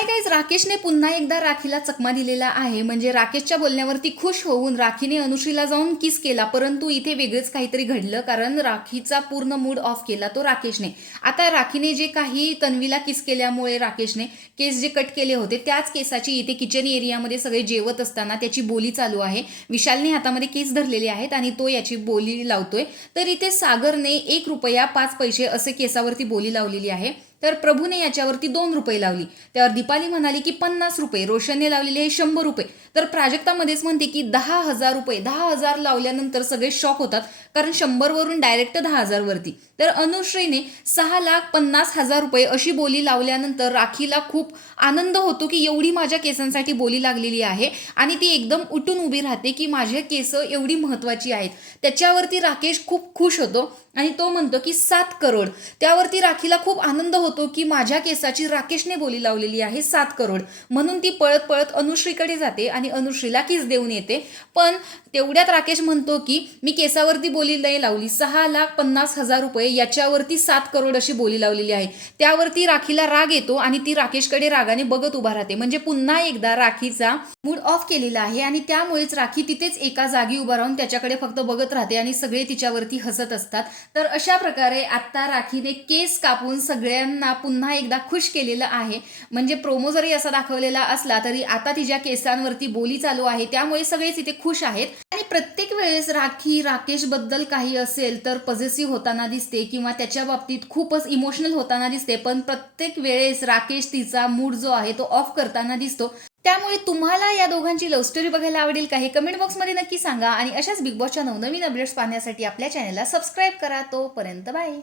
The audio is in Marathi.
हाय गाईज, राकेशने पुन्हा एकदा राखीला चकमा दिलेला आहे. म्हणजे राकेशच्या बोलण्यावरती खुश होऊन राखीने अनुश्रीला जाऊन किस केला, परंतु इथे वेगळंच काहीतरी घडलं. कारण राखीचा पूर्ण मूड ऑफ केला तो राकेशने. आता राखीने जे काही तन्वीला किस केल्यामुळे राकेशने केस जे कट केले होते, त्याच केसाची इथे किचन एरियामध्ये सगळे जेवत असताना त्याची बोली चालू आहे. विशालने हातामध्ये केस धरलेले आहेत आणि तो याची बोली लावतोय. तर इथे सागरने 1 रुपया 5 पैसे असे केसावरती बोली लावलेली आहे. तर प्रभूने याच्यावरती 2 रुपये लावली. त्यावर दीपाली म्हणाली की 50 रुपये. रोशनने लावलेले आहे 100 रुपये. तर प्राजक्ता मध्येच म्हणते की 10,000 रुपये. 10,000 लावल्यानंतर सगळे शॉक होतात, कारण 100 वरून डायरेक्ट 10,000 वरती. तर अनुश्रीने 6,50,000 रुपये अशी बोली लावल्यानंतर राखीला खूप आनंद होतो की एवढी माझ्या केसांसाठी बोली लागलेली आहे आणि ती एकदम उठून उभी राहते की माझे केस एवढी महत्वाची आहेत. त्याच्यावरती राकेश खूप खुश होतो आणि तो म्हणतो की 7 करोड. त्यावरती राखीला खूप आनंद होतो की माझ्या केसाची राकेशने बोली लावलेली आहे 7 करोड. म्हणून ती पळत पळत अनुश्रीकडे जाते आणि अनुश्रीला किस देऊन येते. पण तेवढ्यात राकेश म्हणतो की मी केसावरती बोली नाही लावली, 6,50,000 रुपये याच्यावरती 7 करोड अशी बोली लावलेली आहे. त्यावरती राखीला राग येतो आणि ती राकेशकडे रागाने बघत उभा राहते. म्हणजे पुन्हा एकदा राखीचा मूड ऑफ केलेला आहे आणि त्यामुळेच राखी तिथेच एका जागी उभा राहून त्याच्याकडे फक्त बघत राहते आणि सगळे तिच्यावरती हसत असतात. तर अशा प्रकारे आता राखीने केस कापून सगळ्यांना पुन्हा एकदा खुश केलेलं आहे. म्हणजे प्रोमो जरी असा दाखवलेला असला तरी आता तिच्या केसांवरती बोली चालू आहे, त्यामुळे सगळेच इथे खुश आहेत. आणि प्रत्येक वेळेस राखी राकेश बद्दल काही असेल तर पॉझिटिव्ह होताना दिसते किंवा त्याच्या बाबतीत खूपच इमोशनल होताना दिसते, पण प्रत्येक वेळेस राकेश तिचा मूड जो आहे तो ऑफ करताना दिसतो. त्यामुळे तुम्हाला या दोघांची लव्ह स्टोरी बघायला आवडेल का हे कमेंट बॉक्समध्ये नक्की सांगा. आणि अशाच बिग बॉसच्या नवनवीन अपडेट्स पाहण्यासाठी आपल्या चॅनलला सबस्क्राईब करा. तोपर्यंत बाय.